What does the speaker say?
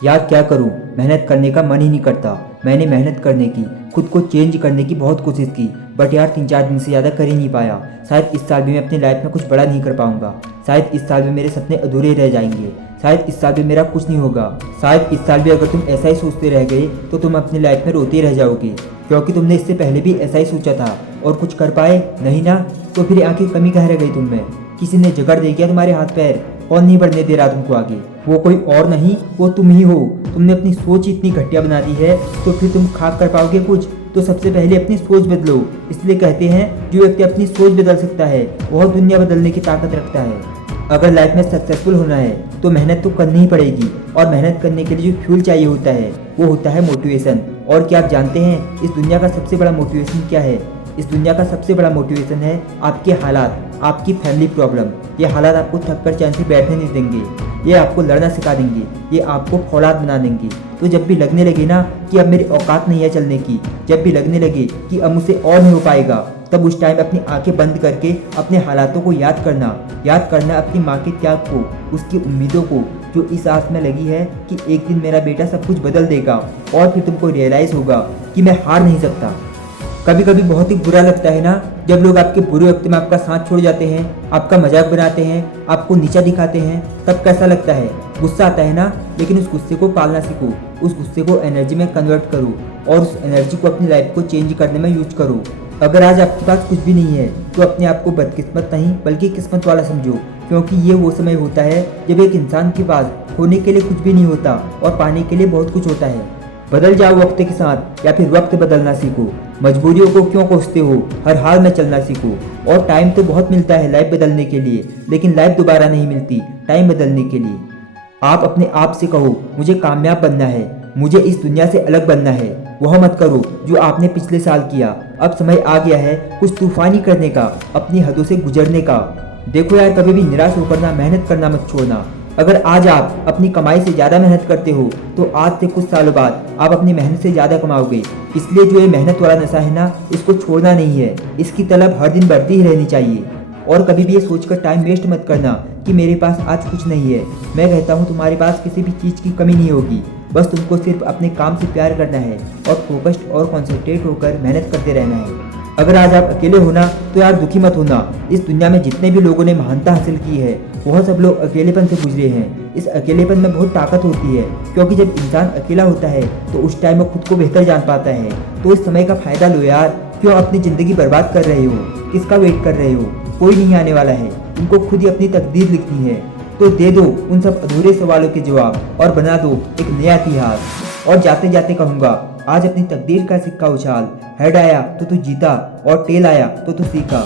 यार क्या करूं, मेहनत करने का मन ही नहीं करता। मैंने मेहनत करने की, खुद को चेंज करने की बहुत कोशिश की, बट यार 3-4 दिन से ज़्यादा कर ही नहीं पाया। शायद इस साल भी मैं अपनी लाइफ में कुछ बड़ा नहीं कर पाऊंगा। शायद इस साल भी मेरे सपने अधूरे रह जाएंगे। शायद इस साल भी मेरा कुछ नहीं होगा। शायद इस साल भी अगर तुम ऐसा ही सोचते रह गए तो तुम अपनी लाइफ में रोते रह जाओगे, क्योंकि तुमने इससे पहले भी ऐसा ही सोचा था और कुछ कर पाए नहीं ना। तो फिर आखिर कमी कहाँ रह गई तुम में? किसी ने जगड़ दे दिया तुम्हारे हाथ पैर? कौन नहीं बढ़ने दे रहा तुमको आगे? वो कोई और नहीं, वो तुम ही हो। तुमने अपनी सोच इतनी घटिया बना दी है, तो फिर तुम खाक कर पाओगे कुछ? तो सबसे पहले अपनी सोच बदलो। इसलिए कहते हैं जो व्यक्ति अपनी सोच बदल सकता है वह दुनिया बदलने की ताकत रखता है। अगर लाइफ में सक्सेसफुल होना है तो मेहनत तो करनी ही पड़ेगी, और मेहनत करने के लिए जो फ्यूल चाहिए होता है वो होता है मोटिवेशन। और क्या आप जानते हैं इस दुनिया का सबसे बड़ा मोटिवेशन क्या है? इस दुनिया का सबसे बड़ा मोटिवेशन है आपके हालात, आपकी फैमिली प्रॉब्लम। ये हालात आपको थक कर चैन से बैठने नहीं देंगे, ये आपको लड़ना सिखा देंगे, ये आपको फौलाद बना देंगे। तो जब भी लगने लगे ना कि अब मेरी औकात नहीं है चलने की, जब भी लगने लगे कि अब मुझसे और नहीं हो पाएगा, तब उस टाइम अपनी आंखें बंद करके अपने हालातों को याद करना अपनी माँ के त्याग को, उसकी उम्मीदों को, जो इस आस में लगी है कि एक दिन मेरा बेटा सब कुछ बदल देगा। और फिर तुमको रियलाइज़ होगा कि मैं हार नहीं सकता। कभी कभी बहुत ही बुरा लगता है ना जब लोग आपके बुरे वक्त में आपका साथ छोड़ जाते हैं, आपका मजाक बनाते हैं, आपको नीचा दिखाते हैं। तब कैसा लगता है? गुस्सा आता है ना। लेकिन उस गुस्से को पालना सीखो, उस गुस्से को एनर्जी में कन्वर्ट करो और उस एनर्जी को अपनी लाइफ को चेंज करने में यूज करो। अगर आज आपके पास कुछ भी नहीं है तो अपने आप को बदकिस्मत नहीं बल्कि किस्मत वाला समझो, क्योंकि ये वो समय होता है जब एक इंसान के पास खोने के लिए कुछ भी नहीं होता और पाने के लिए बहुत कुछ होता है। बदल जाओ वक्त के साथ, या फिर वक्त बदलना सीखो। मजबूरियों को क्यों कोसते हो, हर हाल में चलना सीखो। और टाइम तो बहुत मिलता है लाइफ बदलने के लिए, लेकिन लाइफ दोबारा नहीं मिलती टाइम बदलने के लिए। आप अपने आप से कहो मुझे कामयाब बनना है, मुझे इस दुनिया से अलग बनना है। वह मत करो जो आपने पिछले साल किया। अब समय आ गया है कुछ तूफानी करने का, अपनी हदों से गुजरने का। देखो यार, कभी भी निराश होकर ना मेहनत करना मत छोड़ना। अगर आज आप अपनी कमाई से ज़्यादा मेहनत करते हो तो आज से कुछ सालों बाद आप अपनी मेहनत से ज़्यादा कमाओगे। इसलिए जो ये मेहनत वाला नशा है ना, इसको छोड़ना नहीं है। इसकी तलब हर दिन बढ़ती ही रहनी चाहिए। और कभी भी ये सोचकर टाइम वेस्ट मत करना कि मेरे पास आज कुछ नहीं है। मैं कहता हूँ तुम्हारे पास किसी भी चीज़ की कमी नहीं होगी। बस तुमको सिर्फ अपने काम से प्यार करना है और फोकस्ड और कॉन्सेंट्रेट होकर मेहनत करते रहना है। अगर आज आप अकेले होना तो यार दुखी मत होना। इस दुनिया में जितने भी लोगों ने महानता हासिल की है वह सब लोग अकेलेपन से गुजरे हैं। इस अकेलेपन में बहुत ताकत होती है, क्योंकि जब इंसान अकेला होता है तो उस टाइम में खुद को बेहतर जान पाता है। तो इस समय का फायदा लो यार। क्यों अपनी ज़िंदगी बर्बाद कर रहे हो? किसका वेट कर रहे हो? कोई नहीं आने वाला है, तुमको खुद ही अपनी तकदीर लिखनी है। तो दे दो उन सब अधूरे सवालों के जवाब और बना दो एक नया इतिहास। और जाते जाते कहूँगा, आज अपनी तकदीर का सिक्का उछाल। हेड आया तो तू जीता और टेल आया तो तू सीखा।